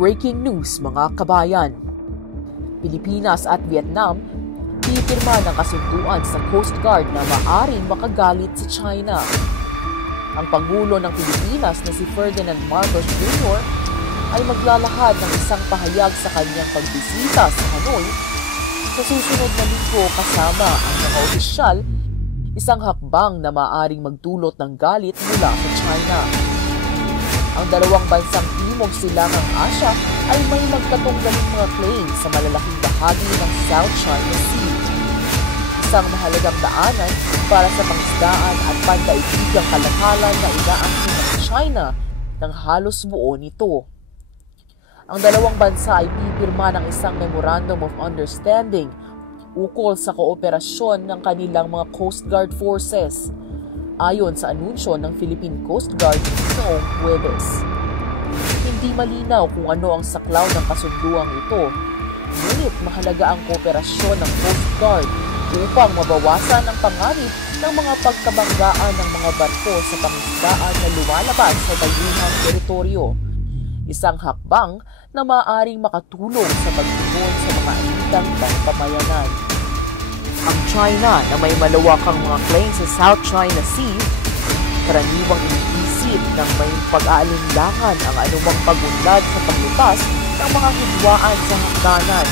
Breaking news mga kabayan. Pilipinas at Vietnam pipirma ng kasunduan sa Coast Guard na maaring makagalit sa China. Ang Pangulo ng Pilipinas na si Ferdinand Marcos Jr. ay maglalahad ng isang pahayag sa kanyang pagbisita sa Hanoi sa susunod na linggo kasama ang mga opisyal, isang hakbang na maaring magdulot ng galit mula sa China. Ang dalawang bansang Timog Silangang Asya ay may magkatunggaling mga claim sa malalaking bahagi ng South China Sea. Isang mahalagang daanan para sa pangisdaan at pandaigdigang kalakalan na inaangkin ng China ng halos buo nito. Ang dalawang bansa ay pipirma ng isang Memorandum of Understanding ukol sa kooperasyon ng kanilang mga Coast Guard forces, ayon sa anunsyo ng Philippine Coast Guard noong Huwebes. Hindi malinaw kung ano ang saklaw ng kasunduang ito, ngunit mahalaga ang kooperasyon ng Coast Guard upang mabawasan ang panganib ng mga pagkabanggaan ng mga barko sa pangisdaan na lumalabas sa dayuhang teritoryo. Isang hakbang na maaaring makatulong sa pagtugon sa mga alitang pangpamayanan. Ang China na may malawakang mga claims sa South China Sea, karaniwang iniisip ng may pag-aalinlangan ang anumang pagunlad sa paglutas ng mga hidwaan sa hangganan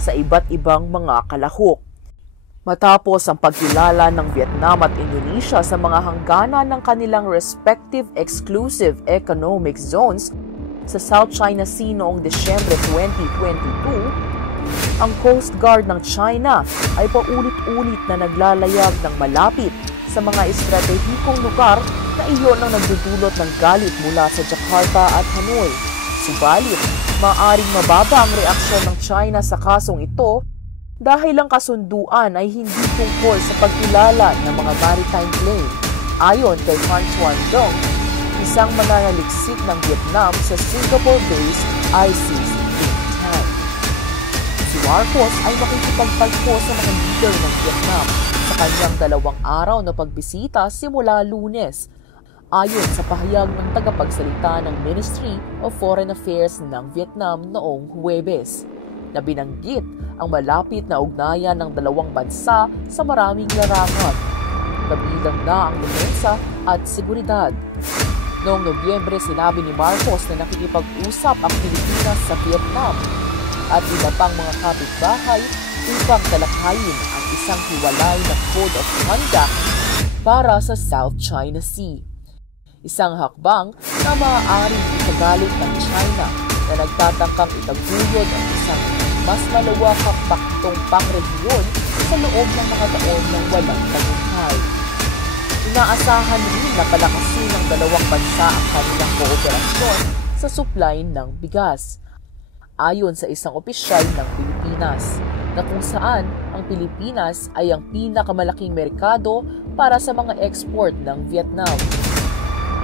sa iba't ibang mga kalahok. Matapos ang pagkilala ng Vietnam at Indonesia sa mga hangganan ng kanilang respective exclusive economic zones sa South China Sea noong Desyembre 2022, ang Coast Guard ng China ay paulit-ulit na naglalayag ng malapit sa mga estratehikong lugar na iyon ang nagdudulot ng galit mula sa Jakarta at Hanoi. Subalit, maaaring mababa ang reaksyon ng China sa kasong ito dahil ang kasunduan ay hindi tungkol sa pagkilala ng mga maritime claim, ayon kay Han Chuan Dong, isang mananaliksik ng Vietnam sa Singapore-based ISIS think tank. Si Marcos ay makikipagpalpo sa mga leader ng Vietnam sa kanyang 2 araw na pagbisita simula Lunes, ayon sa pahayag ng tagapagsalita ng Ministry of Foreign Affairs ng Vietnam noong Huwebes, na binanggit ang malapit na ugnayan ng dalawang bansa sa maraming larangan, kabilang na ang depensa at seguridad. Noong Nobyembre, sinabi ni Marcos na nakikipag-usap ang Pilipinas sa Vietnam at iba pang mga kapitbahay upang talakayin ang isang hiwalay na Code of Conduct para sa South China Sea. Isang hakbang na maaaring ikagalit ng China na nagtatangkang itaguyod ang isang mas malawakang paktong pangrehiyon sa loob ng mga taon ng walang tagumpay. Inaasahan rin na palakasin ng dalawang bansa ang kanilang kooperasyon sa supply ng bigas, ayon sa isang opisyal ng Pilipinas, na kung saan ang Pilipinas ay ang pinakamalaking merkado para sa mga export ng Vietnam.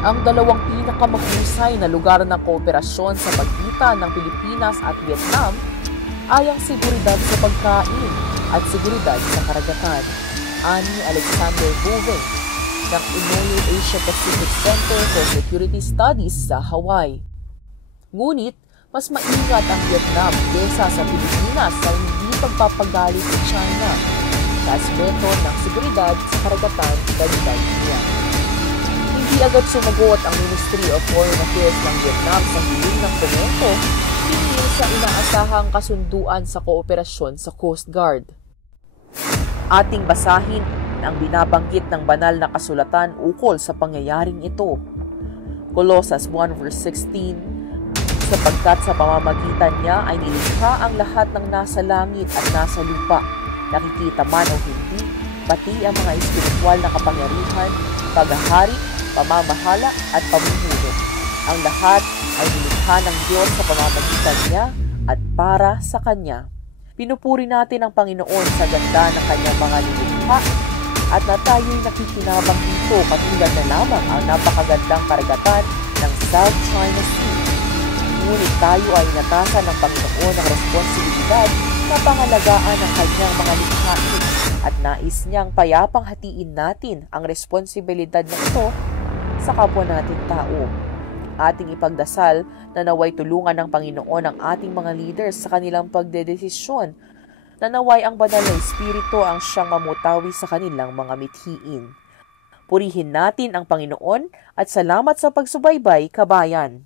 Ang dalawang pinakamahusay na lugar ng kooperasyon sa pagitan ng Pilipinas at Vietnam ay ang seguridad sa pagkain at seguridad sa karagatan, ani Alexander Boveng ng Inoue Asia Pacific Center for Security Studies sa Hawaii. Ngunit, mas maingat ang Vietnam kesa sa Pilipinas sa hindi pagpapagalit sa China sa aspeto ng seguridad sa karagatan, dagdag niya. Hindi agad sumagot ang Ministry of Foreign Affairs ng Vietnam sa hiling ng komento hinggil sa inaasahang kasunduan sa kooperasyon sa Coast Guard. Ating basahin ang binabanggit ng banal na kasulatan ukol sa pangyayaring ito. Colossus 1 verse 16, sapagkat sa pamamagitan niya ay nilikha ang lahat ng nasa langit at nasa lupa, nakikita man o hindi, pati ang mga espiritual na kapangyarihan, paghahari, pamamahala at pamumuno. Ang lahat ay nilikha ng Diyos sa pamamagitan niya at para sa Kanya. Pinupuri natin ang Panginoon sa ganda ng Kanyang mga nilikha at na tayo'y nakikinabang dito katulad na lamang ang napakagandang karagatan ng South China Sea. Ngunit tayo ay natasan ng Panginoon ng responsibilidad na pangalagaan ang Kanyang mga likhain at nais niyang payapang hatiin natin ang responsibilidad na ito sa kapwa natin tao. Ating ipagdasal na naway tulungan ng Panginoon ang ating mga leaders sa kanilang pagdedesisyon, na naway ang banal na Espiritu ang siyang mamutawi sa kanilang mga mithiin. Purihin natin ang Panginoon at salamat sa pagsubaybay, kabayan.